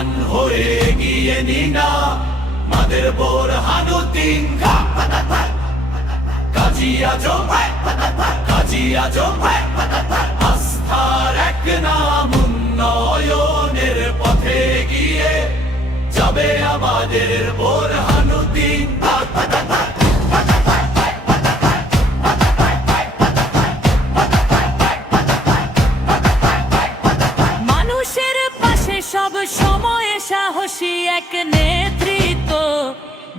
প্রধান হয়ে এগিয়ে নিনা মাদের বোরহানুদ্দিন কাজী আজম, কাজী আজম আস্থার এক নাম, উন্নয়নের পথে গিয়ে যাবে আমাদের বোরহানুদ্দিন। মানুষের পাশে সব সময় সাহসী এক নেতৃত্ব,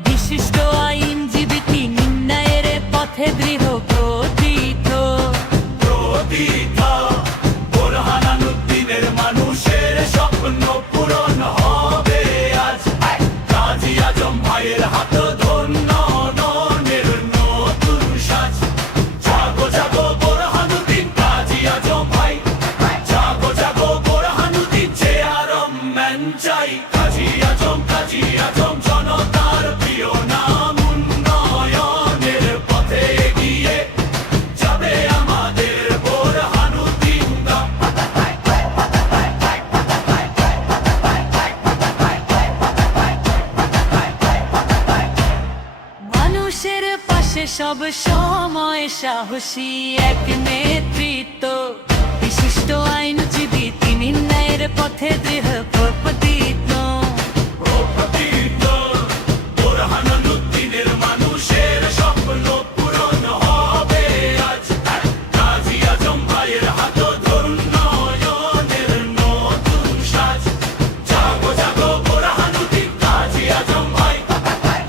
বিশিষ্ট আইনজীবী তিনি ন্যায়ের পথে দৃঢ় প্রতীত। বোরহানুদ্দিনের মানুষের স্বপ্ন পূরণ হবে আজ। কাজী আজম ভাইয়ের হাত ধন্য ননের নতুন সাজ। জাগো জাগো বোরহানুদ্দিন কাজী আজম ভাই, জাগো জাগো বোরহানুদ্দিন চেয়ারম্যান চাই। কাজী আজম, কাজী আজম জনতার প্রিয় নাম, উন্নয়নের পথে এগিয়ে যাবে আমাদের বোরহানুদ্দিন। মানুষের পাশে সব সময় সাহসী এক নেতৃত্ব, বিশিষ্ট আইনজীবী তিনি ন্যায়ের পথে দৃঢ় প্রতীত। বোরহানুদ্দিনের মানুষের স্বপ্ন পূরণ হবে আজ। কাজী আজম ভাইয়ের হাত ধন্য নয়নের নতুন সাজ। জাগো জাগো বোরহানুদ্দিন কাজী আজম ভাই,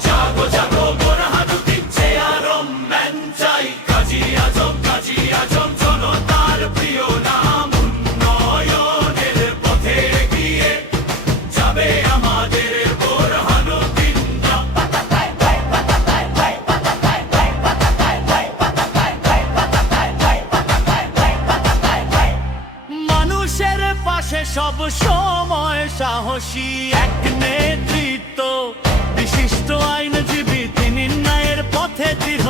জাগো জাগো বোরহানুদ্দিন চেয়ারম্যান চাই। কাজী আজম, কাজী আজম জনতার প্রিয় নাম, উন্নয়নের পথে এগিয়ে যাবে আমাদের বোরহানুদ্দিন। মানুষের পাশে সব সময় সাহসী এক নেতৃত্ব, বিশিষ্ট আইনজীবী তিনি ন্যায়ের পথে দৃঢ়